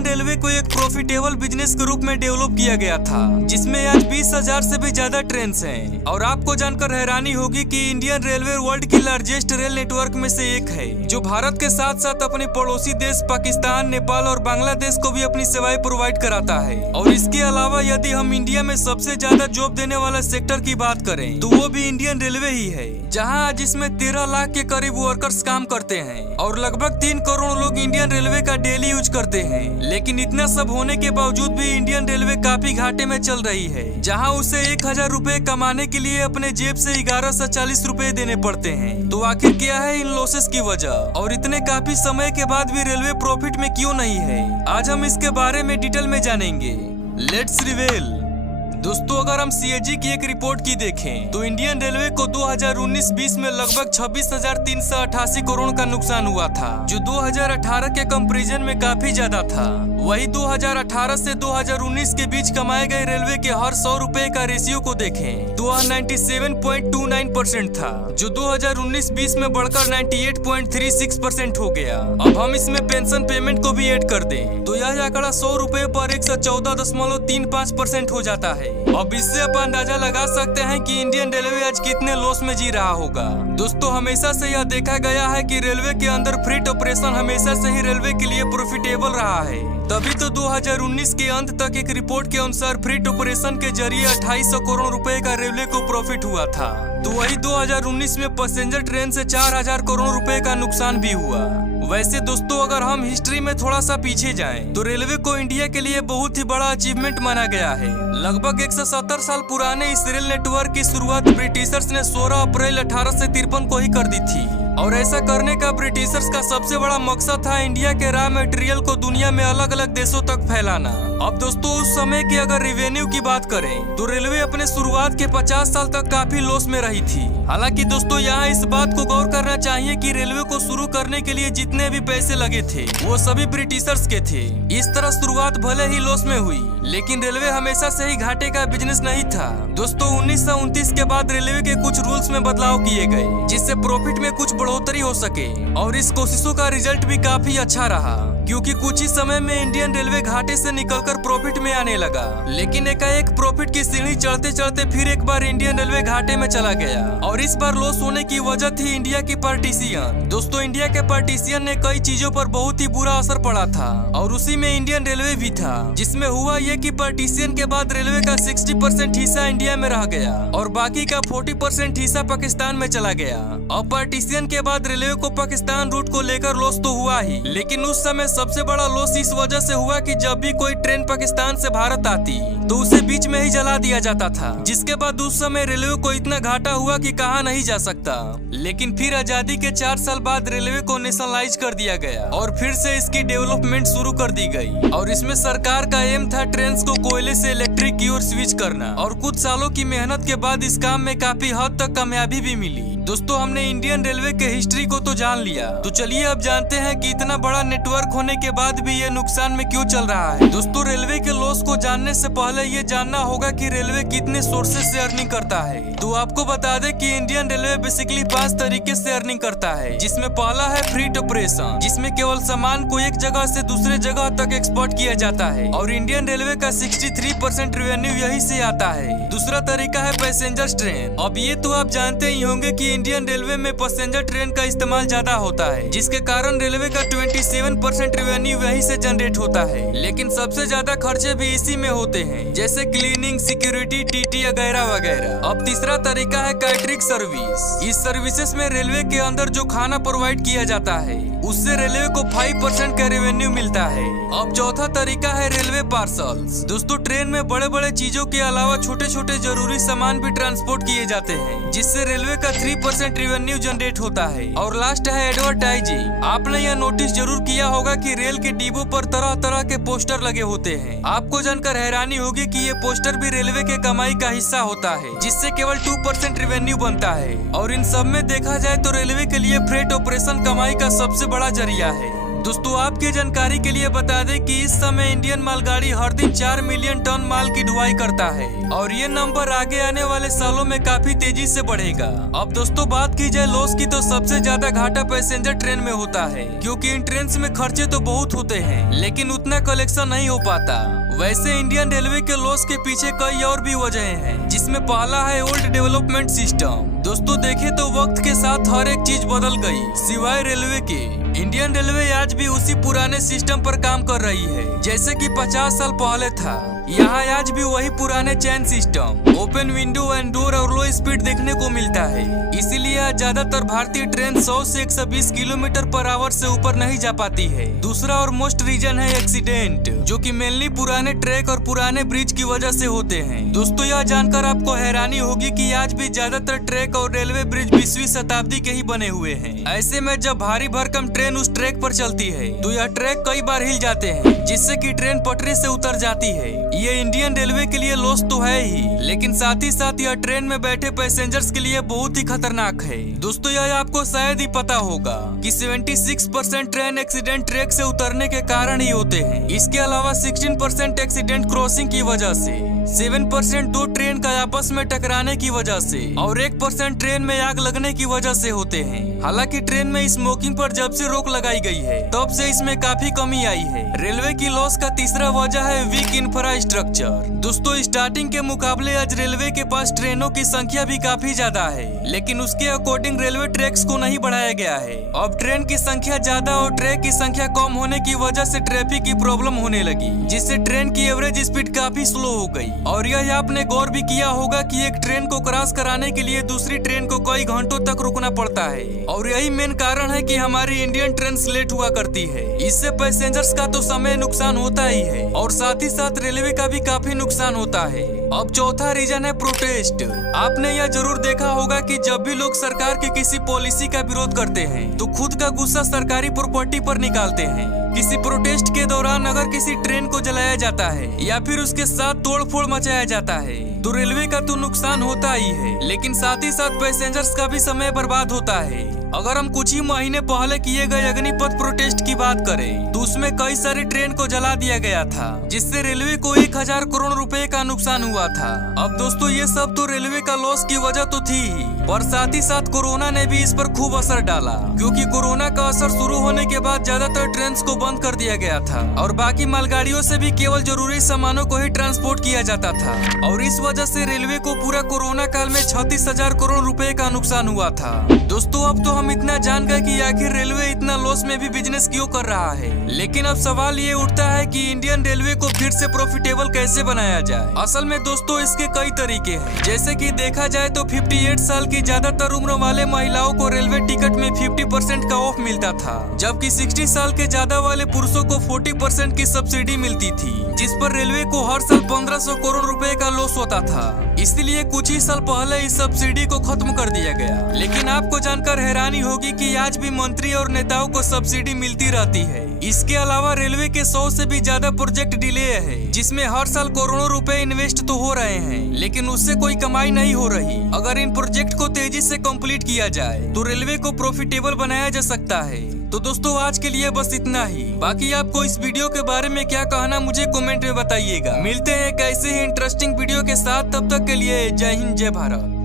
Indian railway को एक profitable business के रूप में डेवलप किया गया था, जिसमें आज 20,000 से भी ज्यादा ट्रेन हैं। और आपको जानकर हैरानी होगी कि इंडियन रेलवे वर्ल्ड की लार्जेस्ट रेल नेटवर्क में से एक है, जो भारत के साथ साथ अपने पड़ोसी देश पाकिस्तान, नेपाल और बांग्लादेश को भी अपनी सेवाएं प्रोवाइड कराता है। और इसके अलावा यदि हम इंडिया में सबसे ज्यादा जॉब देने वाला सेक्टर की बात करें तो वो भी इंडियन रेलवे ही है, जहां आज इसमें 13 लाख के करीब वर्कर्स काम करते हैं और लगभग 3 करोड़ लोग इंडियन रेलवे का डेली यूज करते हैं। लेकिन इतना सब होने के बावजूद भी इंडियन रेलवे काफी घाटे में चल रही है, जहां उसे 1,000 रुपए कमाने के लिए अपने जेब से 1140 रुपए देने पड़ते हैं। तो आखिर क्या है इन लॉसेस की वजह, और इतने काफी समय के बाद भी रेलवे प्रॉफिट में क्यों नहीं है? आज हम इसके बारे में डिटेल में जानेंगे। Let's reveal. दोस्तों, अगर हम सीएजी की एक रिपोर्ट की देखें तो इंडियन रेलवे को 2019-20 में लगभग 26,388 करोड़ का नुकसान हुआ था, जो 2018 के कंपैरिजन में काफी ज्यादा था। वही 2018 से 2019 के बीच कमाए गए रेलवे के हर 100 रुपए का रेशियो को देखें तो वह 97.29% था, जो 2019-20 में बढ़कर 98.36% हो गया। अब हम इसमें पेंशन पेमेंट को भी ऐड कर दें तो यह आंकड़ा 100 रुपए पर 114.35% हो जाता है। अब इससे आप अंदाजा लगा सकते हैं कि इंडियन रेलवे आज कितने लॉस में जी रहा होगा। दोस्तों, हमेशा से यह देखा गया है कि रेलवे के अंदर फ्रीट ऑपरेशन हमेशा से ही रेलवे के लिए प्रॉफिटेबल रहा है। तभी तो 2019 के अंत तक एक रिपोर्ट के अनुसार फ्रीट ऑपरेशन के जरिए 2800 करोड़ रुपए का रेलवे को प्रॉफिट हुआ था। तो वही 2019 में पैसेंजर ट्रेन से 4000 करोड़ रुपए का नुकसान भी हुआ। वैसे दोस्तों, अगर हम हिस्ट्री में थोड़ा सा पीछे जाएं, तो रेलवे को इंडिया के लिए बहुत ही बड़ा अचीवमेंट माना गया है। लगभग 170 साल पुराने इस रेल नेटवर्क की शुरुआत ब्रिटिशर्स ने 16 अप्रैल 1853 को ही कर दी थी। और ऐसा करने का ब्रिटिशर्स का सबसे बड़ा मकसद था इंडिया के रॉ मटेरियल को दुनिया में अलग अलग देशों तक फैलाना। अब दोस्तों, उस समय की अगर रेवेन्यू की बात करें तो रेलवे अपने शुरुआत के 50 साल तक काफी लॉस में रही थी। हालांकि दोस्तों, यहाँ इस बात को गौर करना चाहिए कि रेलवे को शुरू करने के लिए जितने भी पैसे लगे थे वो सभी ब्रिटिशर्स के थे। इस तरह शुरुआत भले ही लॉस में हुई, लेकिन रेलवे हमेशा से ही घाटे का बिजनेस नहीं था। दोस्तों, 1929 के बाद रेलवे के कुछ रूल्स में बदलाव किए गए, जिससे प्रॉफिट में कुछ बढ़ोतरी हो सके, और इस कोशिशों का रिजल्ट भी काफी अच्छा रहा, क्योंकि कुछ ही समय में इंडियन रेलवे घाटे से निकलकर प्रॉफिट में आने लगा। लेकिन एकाएक प्रॉफिट की सीढ़ी चढ़ते चढ़ते फिर एक बार इंडियन रेलवे घाटे में चला गया, और इस बार लॉस होने की वजह थी इंडिया की पार्टीशन। दोस्तों, इंडिया के पार्टीशन ने कई चीजों पर बहुत ही बुरा असर पड़ा था, और उसी में इंडियन रेलवे भी था। जिसमें हुआ ये कि पार्टीशन के बाद रेलवे का 60% हिस्सा इंडिया में रह गया और बाकी का 40% हिस्सा पाकिस्तान में चला गया। अब पार्टीशन के बाद रेलवे को पाकिस्तान रूट को लेकर लॉस तो हुआ ही, लेकिन उस समय सबसे बड़ा लॉस इस वजह से हुआ कि जब भी कोई ट्रेन पाकिस्तान से भारत आती तो उसे बीच में ही जला दिया जाता था, जिसके बाद उस समय रेलवे को इतना घाटा हुआ कि कहा नहीं जा सकता। लेकिन फिर आजादी के 4 साल बाद रेलवे को नेशनलाइज कर दिया गया और फिर से इसकी डेवलपमेंट शुरू कर दी गई। और इसमें सरकार का एम था ट्रेन को कोयले से इलेक्ट्रिक की ओर स्विच करना, और कुछ सालों की मेहनत के बाद इस काम में काफी हद तक कामयाबी भी मिली। दोस्तों, हमने इंडियन रेलवे के हिस्ट्री को तो जान लिया, तो चलिए अब जानते हैं कि इतना बड़ा नेटवर्क होने के बाद भी ये नुकसान में क्यों चल रहा है। दोस्तों, रेलवे के लॉस को जानने से पहले ये जानना होगा कि रेलवे कितने सोर्सेज से अर्निंग करता है। तो आपको बता दें कि इंडियन रेलवे बेसिकली 5 तरीके से अर्निंग करता है, जिसमें पहला है फ्रीट ऑपरेशन, जिसमें केवल सामान को एक जगह से दूसरे जगह तक एक्सपोर्ट किया जाता है, और इंडियन रेलवे का 63% रेवेन्यू यही से आता है। दूसरा तरीका है पैसेंजर ट्रेन। अब ये तो आप जानते ही होंगे कि इंडियन रेलवे में पैसेंजर ट्रेन का इस्तेमाल ज्यादा होता है, जिसके कारण रेलवे का 27% रेवेन्यू यही से जनरेट होता है। लेकिन सबसे ज्यादा खर्चे भी इसी में होते हैं, जैसे क्लीनिंग, सिक्योरिटी, टीटी वगैरह वगैरह। अब तीसरा तरीका है कैटरिंग सर्विस। इस सर्विसेज में रेलवे के अंदर जो खाना प्रोवाइड किया जाता है उससे रेलवे को 5% का रेवेन्यू मिलता है। अब चौथा तरीका है रेलवे पार्सल्स। दोस्तों, ट्रेन में बड़े बड़े चीजों के अलावा छोटे छोटे जरूरी सामान भी ट्रांसपोर्ट किए जाते हैं, जिससे रेलवे का 3% रेवेन्यू जनरेट होता है। और लास्ट है एडवर्टाइजिंग। आपने यह नोटिस जरूर किया होगा कि रेल के डिब्बों पर तरह तरह के पोस्टर लगे होते हैं। आपको जानकर हैरानी होगी कि ये पोस्टर भी रेलवे के कमाई का हिस्सा होता है, जिससे केवल 2% रेवेन्यू बनता है। और इन सब में देखा जाए तो रेलवे के लिए फ्रेट ऑपरेशन कमाई का सबसे बड़ा जरिया है। दोस्तों आपके जानकारी के लिए बता दें कि इस समय इंडियन मालगाड़ी हर दिन 4 मिलियन टन माल की ढुलाई करता है और ये नंबर आगे आने वाले सालों में काफी तेजी से बढ़ेगा। अब दोस्तों बात की जाए लॉस की, तो सबसे ज्यादा घाटा पैसेंजर ट्रेन में होता है, क्योंकि इन ट्रेन में खर्चे तो बहुत होते हैं लेकिन उतना कलेक्शन नहीं हो पाता। वैसे इंडियन रेलवे के लॉस के पीछे कई और भी वजह हैं, जिसमें पहला है ओल्ड डेवलपमेंट सिस्टम। दोस्तों देखें तो वक्त के साथ हर एक चीज बदल गई सिवाय रेलवे के। इंडियन रेलवे आज भी उसी पुराने सिस्टम पर काम कर रही है जैसे कि 50 साल पहले था। यहाँ आज भी वही पुराने chain system, open window and door और लो स्पीड देखने को मिलता है। इसीलिए आज ज्यादातर भारतीय ट्रेन 100 से 120 किलोमीटर पर आवर से ऊपर नहीं जा पाती है। दूसरा और मोस्ट रीजन है एक्सीडेंट, जो कि मेनली पुराने ट्रैक और पुराने ब्रिज की वजह से होते हैं। दोस्तों यह जानकर आपको हैरानी होगी कि आज भी ज्यादातर ट्रैक और रेलवे ब्रिज 20वीं शताब्दी के ही बने हुए हैं। ऐसे में जब भारी भरकम ट्रेन उस ट्रैक पर चलती है तो यह ट्रैक कई बार हिल जाते हैं, जिससे कि ट्रेन पटरी से उतर जाती है। ये इंडियन रेलवे के लिए लॉस तो है ही, लेकिन साथ ही साथ यह ट्रेन में बैठे पैसेंजर्स के लिए बहुत ही खतरनाक है। दोस्तों यह आपको शायद ही पता होगा कि 76% ट्रेन एक्सीडेंट ट्रैक से उतरने के कारण ही होते हैं। इसके अलावा 16% एक्सीडेंट क्रॉसिंग की वजह से, 7% दो ट्रेन का आपस में टकराने की वजह से और 1% ट्रेन में आग लगने की वजह से होते हैं। हालांकि ट्रेन में स्मोकिंग पर जब से रोक लगाई गई है तब से इसमें काफी कमी आई है। रेलवे की लॉस का तीसरा वजह है वीक इंफ्रास्ट्रक्चर। दोस्तों स्टार्टिंग के मुकाबले आज रेलवे के पास ट्रेनों की संख्या भी काफी ज्यादा है, लेकिन उसके अकॉर्डिंग रेलवे ट्रैक्स को नहीं बढ़ाया गया है। अब ट्रेन की संख्या ज्यादा और ट्रैक की संख्या कम होने की वजह से ट्रैफिक की प्रॉब्लम होने लगी, जिससे ट्रेन की एवरेज स्पीड काफी स्लो हो गई। और यह आपने गौर भी किया होगा कि एक ट्रेन को क्रॉस कराने के लिए दूसरी ट्रेन को कई घंटों तक रुकना पड़ता है, और यही मेन कारण है कि हमारी इंडियन ट्रेन लेट हुआ करती है। इससे पैसेंजर्स का तो समय नुकसान होता ही है और साथ ही साथ रेलवे का भी काफी नुकसान होता है। अब चौथा रीजन है प्रोटेस्ट। आपने यह जरूर देखा होगा कि जब भी लोग सरकार की किसी पॉलिसी का विरोध करते हैं तो खुद का गुस्सा सरकारी प्रॉपर्टी पर निकालते हैं। किसी प्रोटेस्ट के दौरान अगर किसी ट्रेन को जलाया जाता है या फिर उसके साथ तोड़फोड़ मचाया जाता है तो रेलवे का तो नुकसान होता ही है, लेकिन साथ ही साथ पैसेंजर्स का भी समय बर्बाद होता है। अगर हम कुछ ही महीने पहले किए गए अग्निपथ प्रोटेस्ट की बात करें तो उसमें कई सारी ट्रेन को जला दिया गया था, जिससे रेलवे को 1000 करोड़ रुपए का नुकसान हुआ था। अब दोस्तों ये सब तो रेलवे का लॉस की वजह तो थी ही, पर साथ ही साथ कोरोना ने भी इस पर खूब असर डाला, क्योंकि कोरोना का असर शुरू होने के बाद ज्यादातर ट्रेन को बंद कर दिया गया था और बाकी मालगाड़ियों से भी केवल जरूरी सामानों को ही ट्रांसपोर्ट किया जाता था। और इस वजह से रेलवे को पूरा कोरोना काल में 36,000 करोड़ रुपए का नुकसान हुआ था। दोस्तों अब तो हम इतना जान गए कि आखिर रेलवे इतना लॉस में भी बिजनेस क्यों कर रहा है, लेकिन अब सवाल ये उठता है कि इंडियन रेलवे को फिर से प्रॉफिटेबल कैसे बनाया जाए। असल में दोस्तों इसके कई तरीके हैं, जैसे कि देखा जाए तो 58 साल की ज्यादातर उम्र वाले महिलाओं को रेलवे टिकट में 50% का ऑफ मिलता था, जबकि 60 साल के ज्यादा वाले पुरुषों को 40% की सब्सिडी मिलती थी, जिस पर रेलवे को हर साल 1500 करोड़ रुपए का लॉस होता था। इसलिए कुछ ही साल पहले इस सब्सिडी को खत्म कर दिया गया। लेकिन आपको जानकर हैरानी होगी कि आज भी मंत्री और नेताओं को सब्सिडी मिलती रहती है। इसके अलावा रेलवे के 100 से भी ज्यादा प्रोजेक्ट डिले है, जिसमें हर साल करोड़ों रुपए इन्वेस्ट तो हो रहे हैं, लेकिन उससे कोई कमाई नहीं हो रही। अगर इन प्रोजेक्ट को तेजी से कंप्लीट किया जाए तो रेलवे को प्रॉफिटेबल बनाया जा सकता है। तो दोस्तों आज के लिए बस इतना ही। बाकी आपको इस वीडियो के बारे में क्या कहना मुझे कमेंट में बताइएगा। मिलते हैं एक ऐसे ही इंटरेस्टिंग वीडियो के साथ, तब तक के लिए जय हिंद जय भारत।